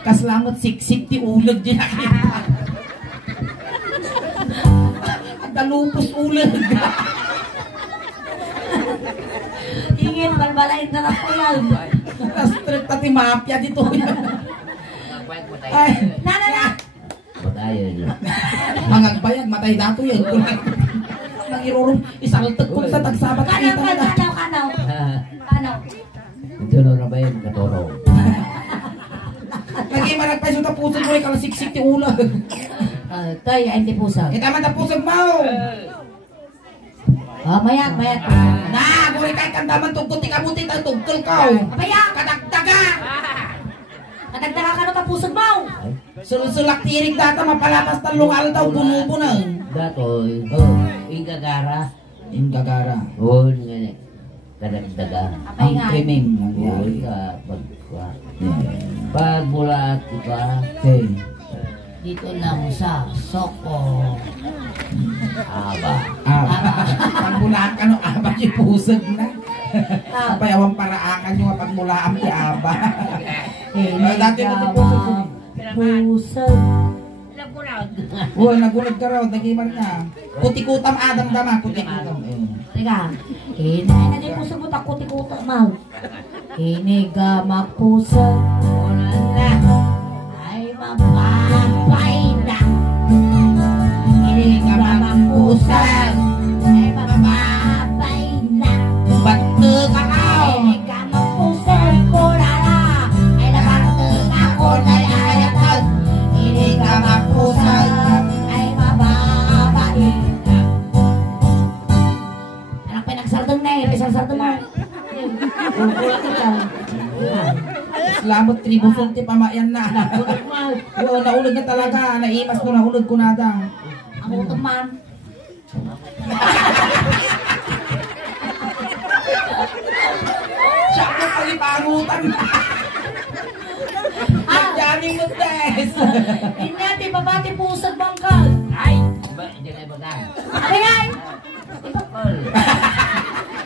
Kaslamot siksik ti ulog di nakita. At dalupos ulog. Ingin, balbalain na lang ko yan. Strip pati mafia dito. Ay, Na. Patayan. mangagbayag, matay dato yan. Nangirurong isaltag ko sa tagsabat. Kanaw. Ito na ba yung katorong? Lagi managpay sa tapusan ko rin kalasiksik ti ulag. Tay, ay hindi pusa. Kita man tapusan mo. Mayat. Na, guri kahit kandaman tugkol ti kabuti tayo tugkol ka. Mayat. Kadagdaga. Kadagdaga ka no tapusod mo. Sulsulak tirig data mapalapas talungal daw bunubo na. Datoy. Igagara. Yung gagara. Oo, nga. Kadagdaga. Apay Ang nga. krimen. Oo, pag mula at iba, Okay. Dito lang sa Soko. aba. Pagmulaan ka no, aba yung pusag na. Payawang paraakan yung pagmulaan ti aba. Dati mo ti pusag. Pusod. Oo, nagulag ka raw, nagimar na. Kutikutam Adam dama, kutikutam. Teka. Inay na din pusod mo takuti-kuta mo. Iniga mapusod. Ay mapapay na. Iniga mapusod. Ay mapapay na. Bato ka raw. Iniga mapusod ko na na. Ay nabatag ako na ayatag. Iniga mapusod. Ay mapapay na. Anak pinagsardong na eh. Pinagsardong na. Kukulat ka lang. Slamot tribufon ti pamayan na. Oo, naulog na talaga. Naimas ko, nahulog ko nada. Ang utong man. Siya ko palipangutan na. Jamming mo, Tess. Inyati, babati pusag bangkal. Ay! Ba, hindi kayo bagang. Ay!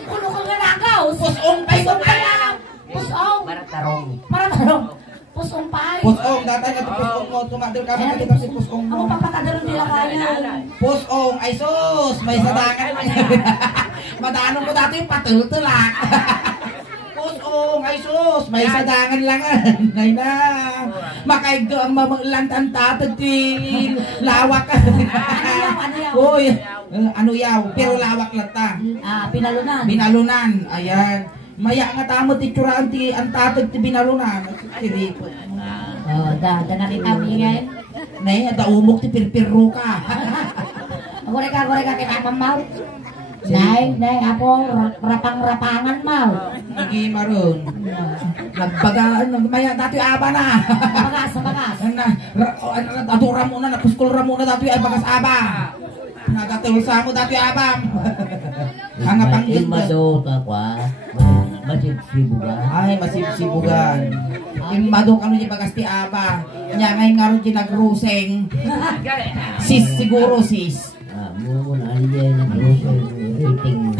Kulo ka nga nakaw. Pusong pay ko kaya. Pusong. Maratarong. Maratarong. Pusong pay. Pusong, datay na pusong mo. Tumadil ka ba kita si pusong mo. Ako papatadaron nila kaya. Pusong, ay sus, may sadangan. Madanong ko dati yung patultulak. Pusong, ay sus, may sadangan lang. Ay na. Makaigo ang mamaglantan tatag til. Lawak. Ano yaw? Uy, ano yaw, pero lawak lang ta. Pinalunan. Binalunan, ayan. Maya nga tamo ti tsuraan ti ang tatag ti binalunan. Tiripot. Da nakita mo ngayon. Nay, ada umok ti pirpirro ka. Gore ka kita mamaw. Nay, ako rapang-rapangan mau. Hindi maroon. Nagbagaan, maya dati aba na. Bagas. Adura mo na, napuskol ra mo na dati ay bagas aba. Nagatulsa mo dati abam. Ang panggit mo. Imado ka kwa. Masipsibuga. Ay, masipsibugan. Imado kano di bagas ti aba. Nya ngay nga ron ginagruseng. Sis siguro sis. Muna aliyan ang rating.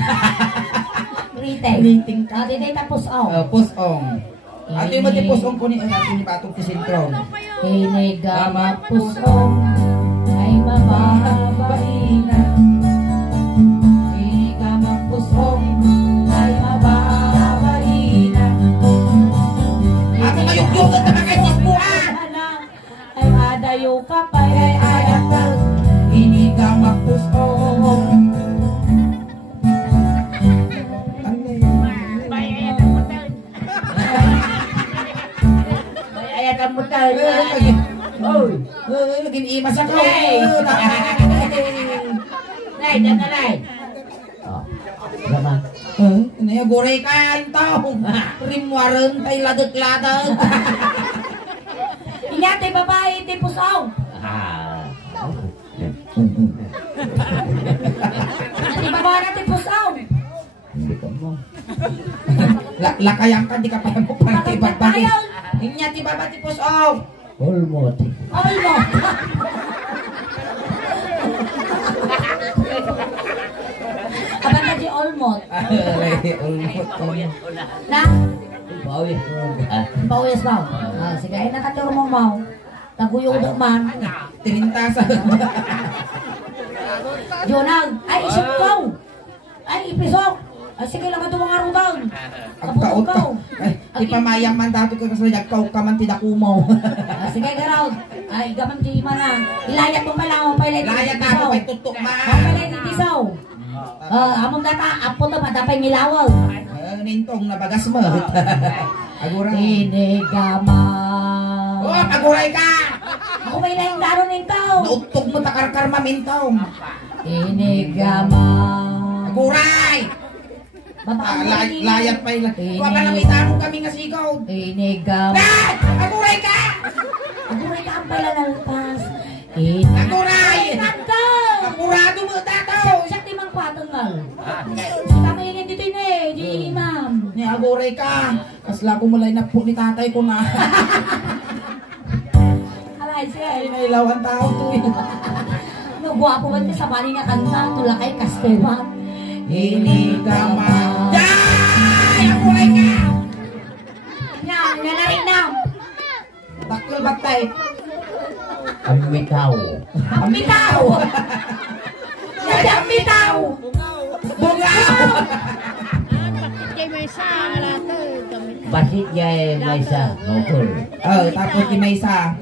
Rating. Dito tapos Pusong. Ato yung mati pusong ko ni patong ti sintro. Iniga mapusong ay mababaina. Iniga mapusong ay mababaina. Ato mayuk-yugan na mga isbuan. Ay adayo ka pa ay ayatal. Iniga mapusong. Ayat ang mutal. Laging imas ako. Nay, danalay. Gama. Naya gore ka ito. Rimwaran tay ladag-ladag. Inyate babae ti pusaw. Ati babae na ti pusaw. Hindi ka mo. Lakayang ka, di ka pa mo pati bagbagi. Inya ti baba ti pusong. Olmot. Ay mo. Abang na di olmot. Ulmot ko. Na, Bawis ko ka. Bawis mo. Sige, ay nakaturo mo mo. Taguyod man. Tirintas. Jonag, ay isip ko. Ay ipisok. Ay sige lang ito mga rutang. Ang kaot ka. Ay, ipamayang man dato ka kasi nagkaw ka man tidakumaw. Sige, garaw. Ay, gaman di man na. Ilayat mo pala ako pa ilayat. Layat na ako kay tutok ma. Ako pa ilayat itisaw. Among data, apo to, matapay milawaw. Nintong nabagas mo. Aguray. Tinigama. Oh, aguray ka! Ako may ilayang daro nintaw. Nautog mo takar-kar mamintong. Tinigama. Aguray! Layat pa ilang. Kuha pa nang itanong kami nga sigaw. Tinigama. Dad! Aguray ka! Aguray ka ang pala nalpas. Aguray! Apurado mo tato! Siya timang patangal. Kita may ingin dito yun eh. Di ma'am. Ni aguray ka. Kasla ko mulay na po ni tatay ko na. Alay siya. Ay, nailaw ang tao to eh. Nagwapo ba sa bali nga kanta? Tula kay Kasteban. Hinigama. Yay! Aguray ka! Yan, nanarin na. Bakil batay. Ang bitaw. Ang bitaw! Yan ang bitaw! Bungaw! Basit jay may sa mokol. Tapos di may isa.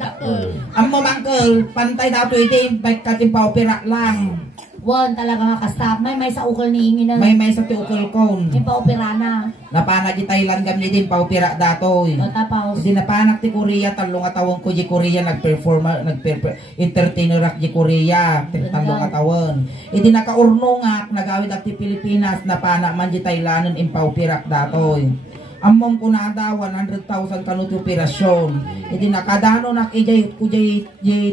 Ang mamangkel, pantay dato iti, baik katimpaw pira lang. Wan talaga nga kastap. May sa ukol ni Ingi na. May sa tiukol kon. Yung paupirana. Napanag di Thailand gamli din paupira dato. Tapos. Hindi napanak ti Korea, talong atawon ko di Korea entertainer ak di Korea, talong atawon. Hindi nakaurnongak nagawid ak ti Pilipinas, napanak man di Thailand in paupirak dato. Among kunada 100,000 kanuti operasyon. Iti nakadano nak ijay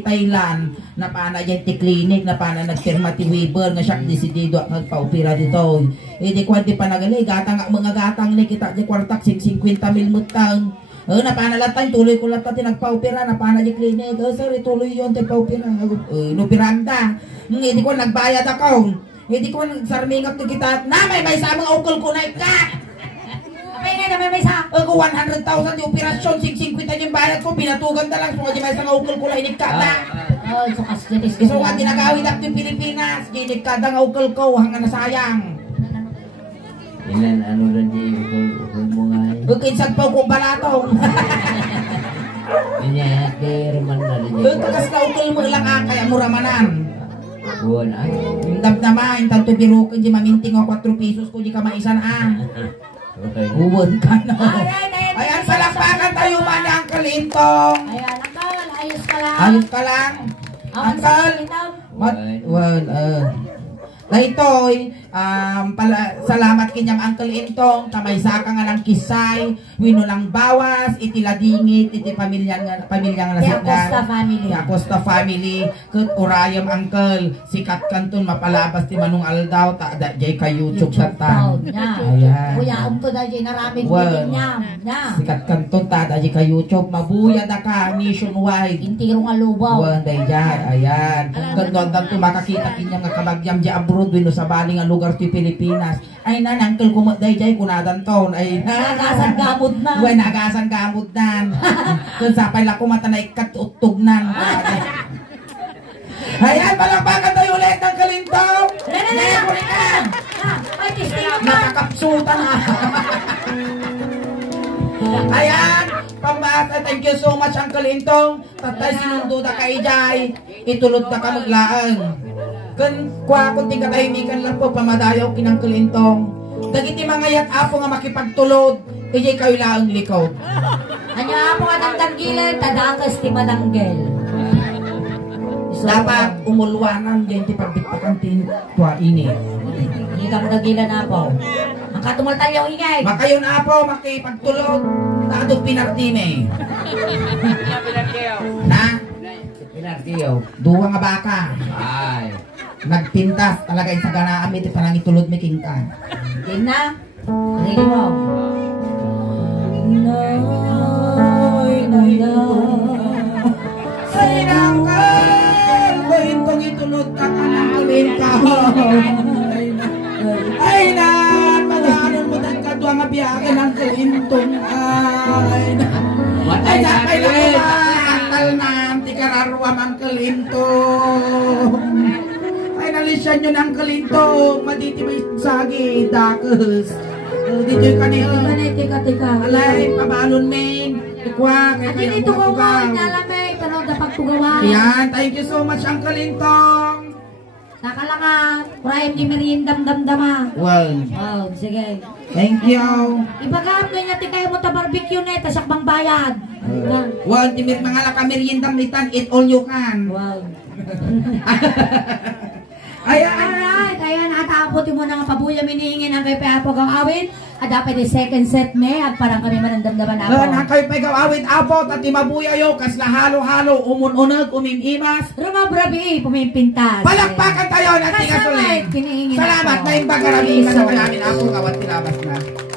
Thailand na pana jay ti clinic na pana nagpirma ti Weber nga siya desidido at nagpaupira dito. Iti kwanti panagali gatang mga gatang ni kita di kwartak 50,000 mutang. Na pana latan tuloy ko latan ti nagpaupira na pana di clinic. Sir ituloy yon ti paupira. No piranda. Iti ko nagbayad ako. Iti ko nagsarmingap ti kita na may sa mga ukol ko na ka. Ay nga may sa. Ako 100,000 di operasyon, 50 yung bayad ko, pinatugan na lang. So, di may sa ukol ko lang inikka na. So kasdiris. So, nga tinagawid ako yung Pilipinas, inikka na ukol ko, hanggang nasayang. Ilan ano rin di ukol mo nga eh. Kinsag pa ko balatong. Inya kay Roman na rin. Kakas na ukol mo lang kaya muramanan. Buwan ay. Dab naman, tanto birukin, di maminting o 4 pesos ko, di ka maisan Okay. Uwan ka na. Ayan, Ayan, palakpakan tayo man ang kalintong. Ayan, Uncle, ayos ka lang. Ayos ka lang. Uncle. Laytoy, salamat kinyang Uncle Intong, kamay saka nga lang kisay, wino lang bawas, iti ladingit, iti pamilya nga Acosta family. Acosta family, ket urayam Uncle, sikat kanton mapalabas ti Manong Aldaw, ta da jay ka YouTube ta. Ayan. Kuya to dahil naraming video niya. Sikat kanton ta da jay ka YouTube, mabuya da ka nationwide. Intirong alubaw. Wan day jay, ayan. Gandang tu makakita kinyang nga kabagyam di abroad wino sa baling nga lugar ti Pilipinas. Ay na Uncle kumaday jay kunadan ton. Ay na nagasan gamod na. Wen nagasan gamod nan. Kun sapay la kumata na ikat utog nan. Ayan, palakpakan tayo ulit ng kalintong. Ay, testing ka. Nakakapsutan na. Ayan, pambata, thank you so much Uncle Intong. Tatay sinundo na kay Jay. Itulod na ka maglaan. Kung tingkatahimikan lang po, pamadayaw kinang Uncle Intong. Dagiti mga yat apo nga makipagtulod. Ijay kayo lang likod. Anya po nga ng tanggilan, tadakas ti mananggel. Dapat umulwanan din ti pagbitpakan tin tua ini. Hindi ka tanggilan na po. Ang katumultal yung ingay. Makayon apo, makipagtulod. Taadog pinartime. Na? Pinartiyaw. Duwa nga baka. Ay. Nagpintas talaga yung taga-naam ito parang itulod may kingka. King na. Ringin mo. Ay nangkal! Kuhintong itulod ka ka ng kulinka. Ay na! Pag-aaral mo dahil ka doon nga biyakin ang kalintong ay. Ay, napay na ko ba? Akal na, tikararwa mang kalintong. Ay, nalisyan nyo ng kalintong. Maditi may sagi, dakes. Dito yung kanil. Tika. Alay, pabalon main. Ikwa, kaya At dito ko nga, nalamay, pero dapat pugawa. Ayan, thank you so much, ang kalintong. Nakalanga, prime ni meriendam damdama. Wow, Sige. thank you. Ibagam na natin kayo mo ta barbecue na, tasakbang bayad. Wow, timit mga lakameriendam nitan, eat all you can. Wow. Ayan. Alright, ayan, atapot mo na nga pabuya miningin ang kay Papo kang awin. At dapat yung second set me, at parang kami manandamdaman ako. Doon, kayo pa'y gawawit apot at imabuyayo, kas na halo-halo, umununag, umimimas. Rumabrabi, pumimpintas. Palakpakan tayo, nating asulit. Kiniingin Salamat, ako. na yung bagarami ka na namin ako, kawat tilabas na.